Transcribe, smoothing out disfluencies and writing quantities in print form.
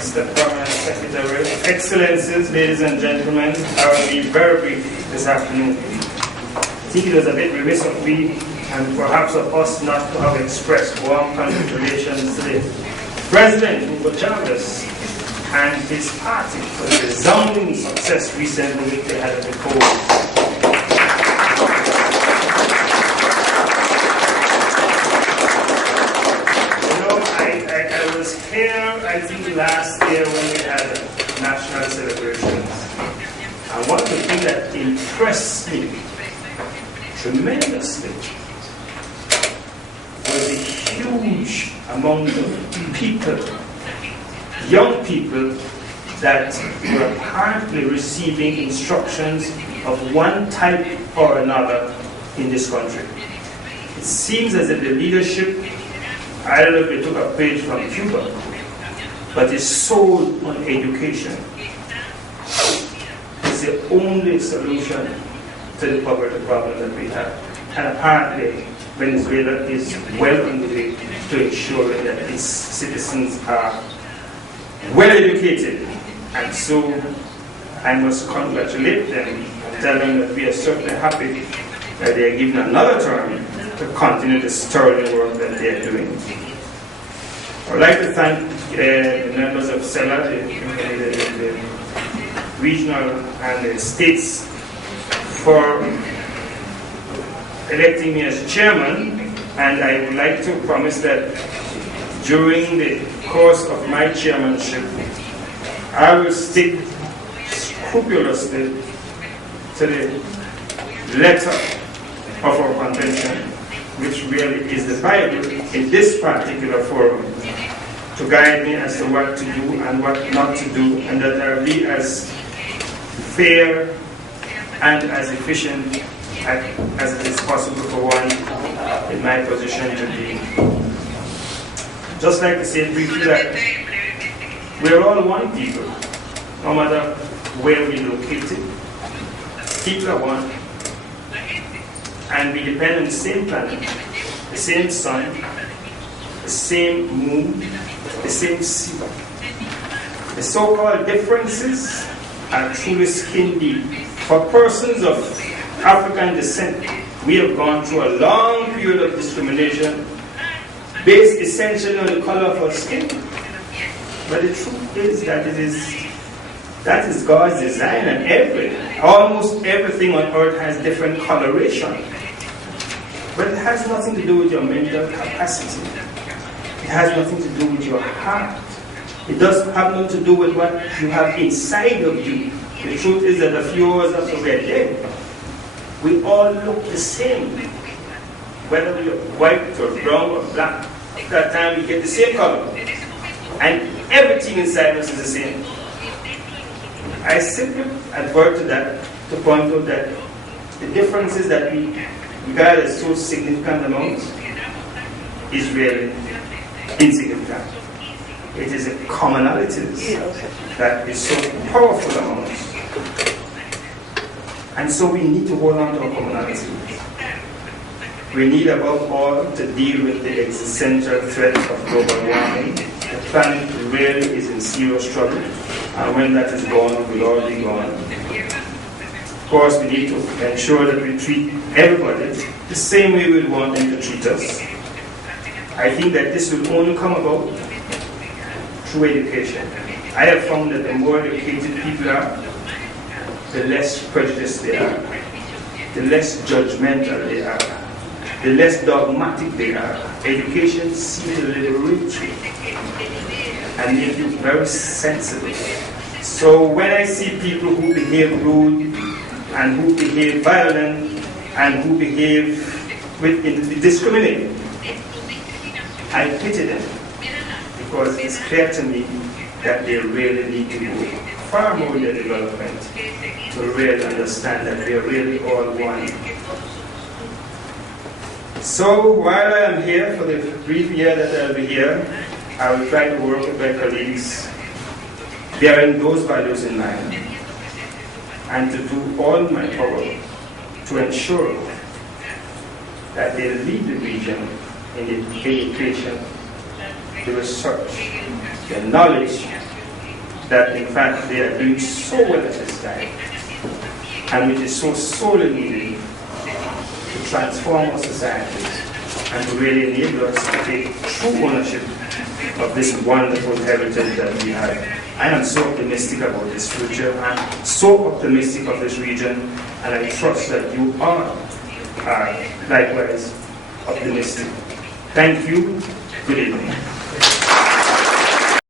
Mr. Permanent Secretary, Excellencies, ladies and gentlemen, I will be very brief this afternoon. I think it was a bit remiss of me and perhaps of us not to have expressed warm congratulations to the President Hugo Chavez and his party for the resounding success recently which they had at the polls. I was here, I think, last year when we had national celebrations. And one of the things that impressed me tremendously was the huge amount of people, young people, that were apparently receiving instructions of one type or another in this country. It seems as if the leadership, I don't know if they took a page from Cuba, but it's sold on education. It's the only solution to the poverty problem that we have. And apparently, Venezuela is well on the way to ensuring that its citizens are well educated. And so I must congratulate them and tell them that we are certainly happy that they are given another term to continue the sterling work that they are doing. I would like to thank the members of SELA, the regional and the states, for electing me as chairman, and I would like to promise that during the course of my chairmanship, I will stick scrupulously to the letter of our convention, which really is the Bible in this particular forum, to guide me as to what to do and what not to do, and that I'll be as fair and as efficient as it is possible for one in my position to be. Just like to say briefly that we're all one people, no matter where we're located. People are one. And we depend on the same planet, the same sun, the same moon, the same sea. The so-called differences are truly skin deep. For persons of African descent, we have gone through a long period of discrimination based essentially on the color of our skin. But the truth is that that is God's design, and almost everything on earth has different coloration. But it has nothing to do with your mental capacity. It has nothing to do with your heart. It does have nothing to do with what you have inside of you. The truth is that a few hours after we're dead, we all look the same. Whether we're white or brown or black, at that time we get the same color. And everything inside us is the same. I simply advert to that to point out that the differences that we regard as so significant amounts is really insignificant. It is the commonalities that is so powerful amounts. And so we need to hold on to our commonalities. We need above all to deal with the existential threat of global warming. The planet really is in serious trouble, and when that is gone, we'll all be gone. Of course, we need to ensure that we treat everybody the same way we want them to treat us. I think that this will only come about through education. I have found that the more educated people are, the less prejudiced they are, the less judgmental they are, the less dogmatic they are. Education seems to liberate you and make you very sensible. So when I see people who behave rude and who behave violent and who behave discriminating, I pity them, because it's clear to me that they really need to go far more in their development to really understand that we are really all one. So while I am here, for the brief year that I'll be here, I will try to work with my colleagues bearing those values in mind, and to do all my power to ensure that they lead the region in the education, the research, the knowledge, that in fact they are doing so well at this time, and which is so sorely needed to transform our societies and to really enable us to take true ownership of this wonderful heritage that we have. I am so optimistic about this future. I'm so optimistic of this region, and I trust that you are likewise optimistic. Thank you. Good evening.